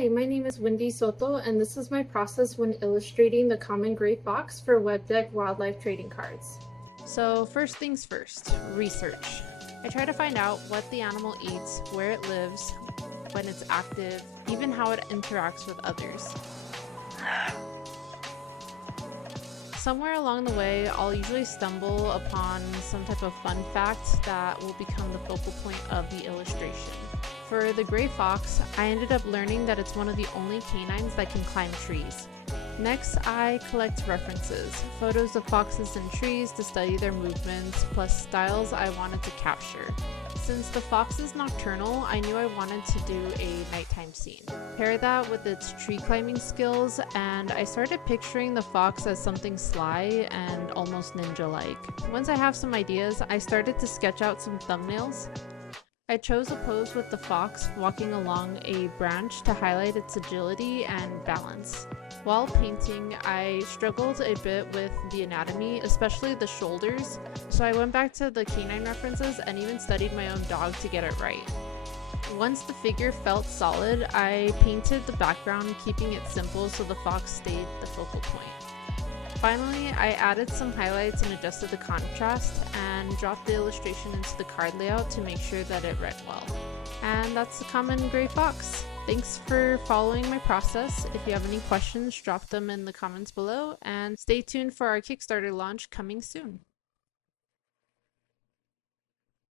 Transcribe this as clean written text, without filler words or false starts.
Hi, my name is Wyndi Soto, and this is my process when illustrating the common gray fox for WebDeck wildlife trading cards. So first things first, research. I try to find out what the animal eats, where it lives, when it's active, even how it interacts with others. Somewhere along the way, I'll usually stumble upon some type of fun fact that will become the focal point of the illustration. For the gray fox, I ended up learning that it's one of the only canines that can climb trees. Next, I collect references, photos of foxes and trees to study their movements, plus styles I wanted to capture. Since the fox is nocturnal, I knew I wanted to do a nighttime scene. Pair that with its tree climbing skills, and I started picturing the fox as something sly and almost ninja-like. Once I have some ideas, I started to sketch out some thumbnails. I chose a pose with the fox walking along a branch to highlight its agility and balance. While painting, I struggled a bit with the anatomy, especially the shoulders, so I went back to the canine references and even studied my own dog to get it right. Once the figure felt solid, I painted the background, keeping it simple so the fox stayed the focal point. Finally, I added some highlights and adjusted the contrast and dropped the illustration into the card layout to make sure that it read well. And that's the common gray fox. Thanks for following my process. If you have any questions, drop them in the comments below, and stay tuned for our Kickstarter launch coming soon.